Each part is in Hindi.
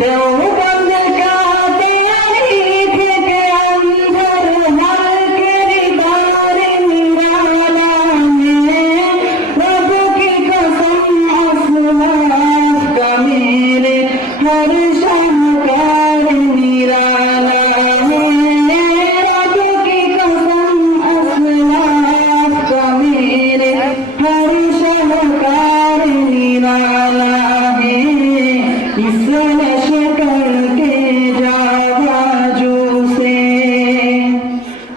देवबंद का तैयारी थे अंधर हर किरदार निराला में रब की कसम असलाफ का मेरे हर शाहकार निराला है रब की कसम असलाफ का मेरे हर शाहकार निराला है इस लश्कर के जाबाजू से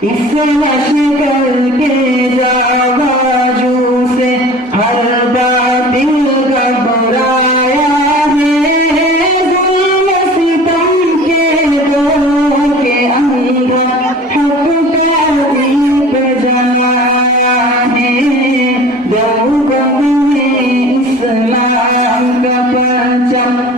इस लश्कर के जाबाजू से हर बातिल घबराया है जुल्म सितम के दौर के अंदर हक का दीप जलाया है देवबंद में इस्लाम का परचम